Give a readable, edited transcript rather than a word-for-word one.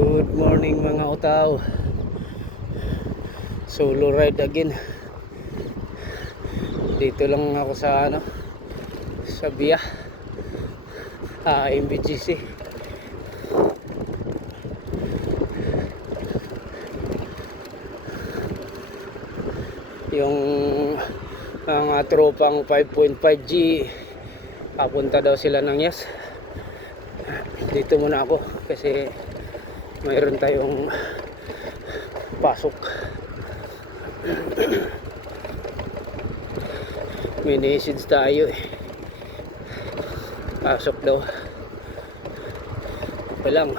Good morning mga utaw. Solo ride again. Dito lang ako sa sa Bia. MBGC. Yung mga tropang 5.5G papunta daw sila ng Yas. Dito muna ako kasi mayroon tayong pasok. May message tayo pasok daw pa lang.